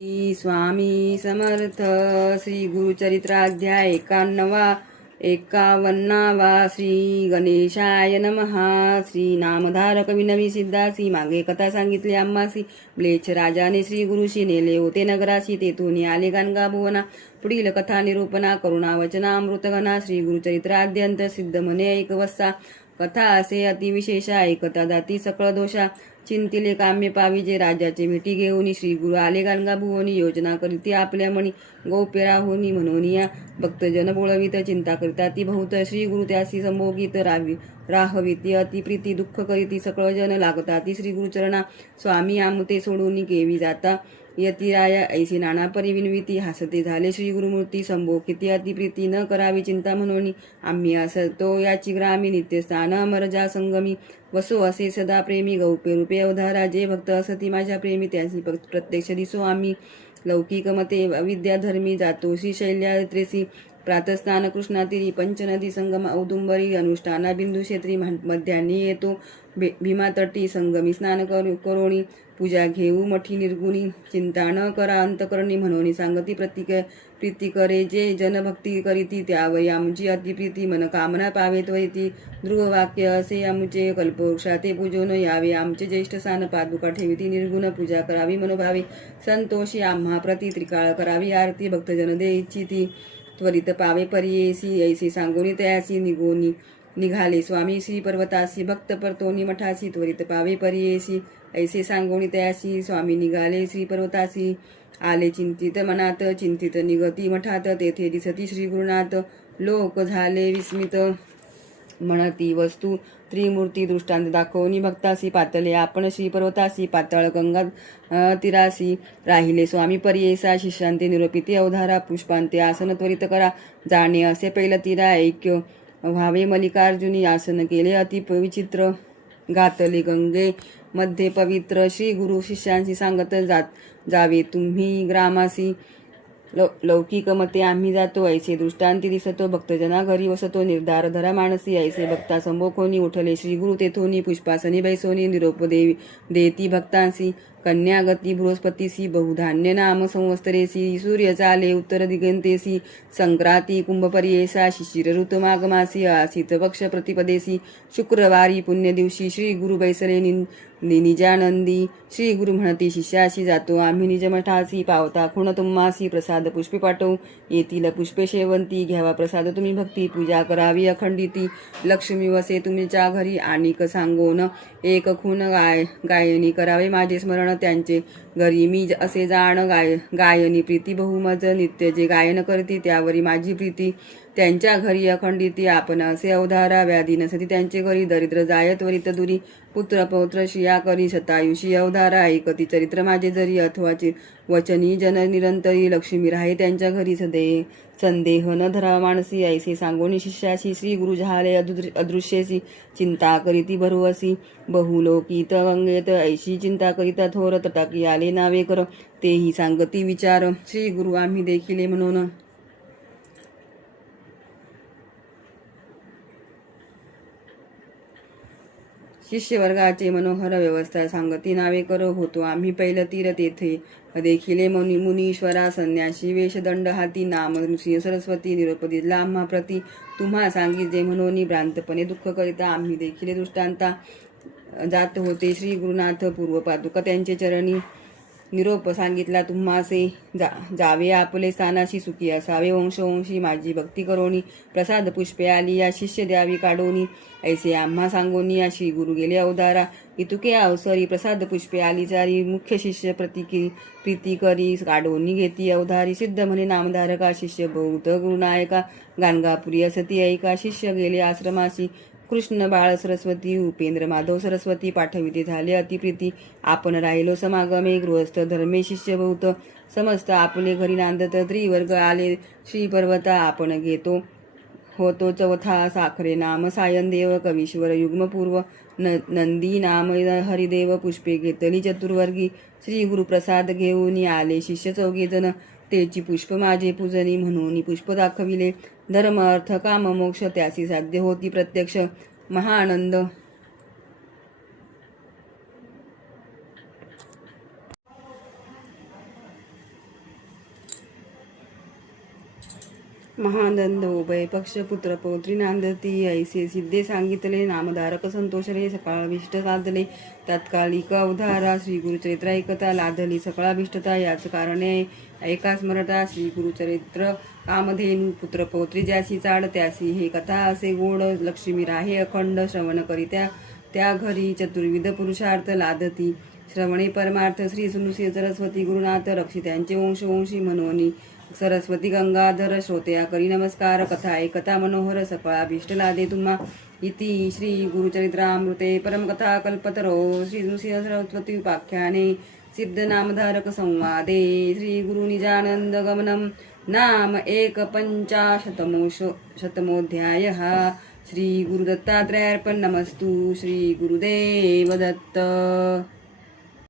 श्री स्वामी समर्थ. श्री गुरुचरित्राध्याय 51वा. श्री गणेशाय नमहा. श्री नामधारक विनवी सिद्धासी. मागे कथा सांगितली आम्हासी. म्लेच्छ राजाने श्री गुरुशी नेले होते नगराशी. तेथून आले गाणगा भुवना. पुढील कथा निरूपणा करुणा वचना अमृतघना. श्री गुरुचरित्राद्यंत सिद्ध म्हणे ऐक वस्सा. कथा असे अतिविशेषा. ऐकता जाती सकळ दोषा. चिंतिले काम्य पाविजे. राजाचे भेटी घेऊन श्री गुरु आले गाणगा भुवनी. योजना करीती आपल्या मणी गौप्य राहुनी. म्हणून या भक्तजन बोळवीत चिंता करिता ती बहुत. श्री गुरु त्यासी संभोगीत राहवीती अति प्रीती. दुःख करीती सकळ जन लागता ती श्री गुरुचरणा. स्वामी आमुते सोडून केवी जाता यतिराया. ऐसी नाना परी विनविती. हसते झाले श्री गुरुमूर्ती. संभोगिती अति प्रीती न करावी चिंता म्हणून. आम्ही असतो याची ग्रामी. नित्यस्थान अमरजा संगमी. वसो असे सदा प्रेमी. गौप्य रूपे अवधारा. जे भक्त असती माझ्या प्रेमी त्यांची प्रत्यक्ष दिसो आम्ही. लौकिक मते विद्याधर्मी. जातो श्री शैल्यात्रेसी. प्रातस्नान कृष्णातीरी. पंचनदी संगम औदुंबरी. अनुष्ठाना बिंदू क्षेत्री. मध्यान्ही येतो भीमातटी. संगमी स्नान करोणी. पूजा घेऊ मठी निर्गुणी. चिंता न करा अंतकरणी. म्हणून सांगती प्रीती करे. जे जनभक्ती करीती त्यावरी आमची अतिप्रीती. मनकामना पावे त्वरिती. ध्रुववाक्य असे आमचे. कल्पवृक्षा ते पूजोन यावे आमचे. ज्येष्ठ सान पादुका ठेविती निर्गुण. पूजा करावी मनोभावे. संतोषी आम्हा प्रति. त्रिकाळ करावी आरती. भक्तजन दे इच्छिती. त्वरित पावे परियेसी. ऐसी सांगोनी तयासी. निघाले स्वामी श्री पर्वतासी. भक्त परतोनी मठासी. त्वरित पावे परियेसी. ऐसे सांगोनी तयासी. स्वामी निघाले श्री पर्वतासी. आले चिंतित मनात. चिंतित निगती मठात. तेथे दिसती श्री गुरुनाथ. लोक झाले विस्मित. म्हणती वस्तू त्रिमूर्ती. दृष्टांत दाखवणी भक्तासी. पातले आपण श्री पर्वतासी. पाताळ गंगा तिरासी. राहिले स्वामी परियेसा. शिष्यांते निरोपिते अवधारा. पुष्पांते आसन त्वरित करा. जाणे असे पैल तिरा. ऐक्य व्हावे मल्लिकार्जुनी. आसन केले अति विचित्र. घातले गंगे मध्ये पवित्र. श्री गुरु शिष्यांशी सांगत जावे तुम्ही ग्रामासी. लौकिक मते आम्ही जातो. ऐसे दृष्टांती दिसतो. भक्तजना घरी वसतो. निर्धार धरा मानसी. ऐसे भक्ता संभोखोनी. उठले श्री गुरु तेथोनी. पुष्पासनी बैसोनी. निरोप देती भक्तांसी. कन्यागती बृहस्पतीसी. बहुधान्य नाम संवत्सरेसी. सूर्य चाले उत्तर दिगंतेसी. संक्रांती कुंभपर्येसा. शिशिर ऋतुमागमासी. आसित पक्ष प्रतिपदेसी. शुक्रवारी पुण्य दिवशी. श्री गुरु बैसले निजानंदी. श्री गुरु म्हणती शिष्याशी. जातो आम्ही निज मठासी. पावता खुण तुम्हासी. प्रसाद पुष्पे पाठवू. येतील पुष्पे शेवंती. घ्यावा प्रसाद तुम्ही भक्ती. पूजा करावी अखंडिती. लक्ष्मी वसे तुमच्या घरी. आणिक सांगोन एक खून गायनी. करावे माझे स्मरण त्यांचे घरी. मी असे जाण गायनी प्रीती बहुमज. नित्य जे गायन करती त्यावरी माझी प्रीती. त्यांच्या घरी अखंडिती. आपण असे अवधारा. व्याधी नसती त्यांचे घरी. दरिद्र जाय त्वरित दुरी. पुत्र पौत्र श्रिया करी. शतायुषी अवधारा. ऐकती चरित्र माझे जरी. अथवा वचनी जन निरंतरी. लक्ष्मी राहे त्यांच्या घरी. संदेह न धरा मानसी. ऐसे सांगोनी शिष्याशी. श्री गुरु झाले अदृश्यसी. चिंता करीती भरवसी. बहुलोकित गंगेत. ऐशी चिंता करिता थोर. तटाकी आले नावे कर. तेही सांगती विचार. श्री गुरु आम्ही देखिले म्हणून. शिष्यवर्गाचे मनोहर व्यवस्था. सांगती नावे करो. होतो आम्ही पैल तीर. तेथे देखिले मुनीश्वरा. संन्याशी वेश दंड हाती. नाम नृसिंह सरस्वती. निरोप दिला आम्हा प्रती. तुम्हा सांगितले म्हणून भ्रांतपणे दुःख करिता. आम्ही देखिले दृष्टांता. जात होते श्री गुरुनाथ. पूर्व पादुका त्यांचे चरणी. निरोप सांगितला तुम्हासे. जावे आपले स्थानाशी. सुखी असावे वंशवंशी. माझी भक्ती करोनी. प्रसाद पुष्पे आली या. शिष्य द्यावी काढोनी. ऐसे आम्हा सांगोनी या. श्री गुरु गेले अवधारा. इतुके अवसरी. प्रसाद पुष्पे आली चारी. मुख्य शिष्य प्रीती करी. काढोनी घेती अवधारी. सिद्ध म्हणे नामधारका. शिष्य बहुत गुरुनायका. गाणगापुरी असती ऐका. शिष्य गेले आश्रमासी. कृष्ण बाळ सरस्वती. उपेंद्र माधव सरस्वती. पाठविते झाले अतिप्रीती. आपण राहिलो समागमे. गृहस्थ धर्मे शिष्य बहुत. समस्त आपले घरी नांदत. त्रिवर्ग आले श्री पर्वता. आपण घेतो होतो चौथा. साखरे नाम सायनदेव. कवीश्वर युग्मपूर्व. नंदी नाम हरिदेव. पुष्पे घेतली चतुर्वर्गी. श्री गुरुप्रसाद घेऊन आले शिष्य 4 जण. तेची पुष्प माझे पूजनी. म्हणून पुष्प दाखविले. धर्म अर्थ काम मोक्ष त्यासी साध्य होती प्रत्यक्ष. महाआनंद. महानंद उभय पक्ष पुत्र पौत्री नांदती ऐसे सिद्धे सांगितले नामधारक संतोष रे सकाळाभिष्ट साधले तात्कालिक अवधारा श्री गुरुचरित्र ऐकता लादली सकाळाभिष्टता याच कारणे ऐका स्मरता श्री गुरुचरित्र कामधेनु पुत्र पौत्री ज्यासी चाड त्यासी हे कथा असे गोड लक्ष्मी राहे अखंड श्रवण करित्या त्या घरी चतुर्विध पुरुषार्थ लादती श्रवणे परमार्थ श्री सुनृषी सरस्वती गुरुनाथ रक्षित्यांचे वंशवंशी मनोनी सरस्वती गंगाधर श्रोत्या करी नमस्कार कथा ऐकता मनोहर सफळाभीष्ट लादे तुम्हा इति श्री गुरुचरित्रामृते परमकथा कल्पतरो श्री नृसिंह सरस्वती उपाख्याने सिद्ध नामधारक संवादे श्री गुरु निजानंद गमनम नाम एक शतमोध्यायः श्री गुरुदत्तात्रेयार्पण नमस्तु श्री गुरुदेव दत्त।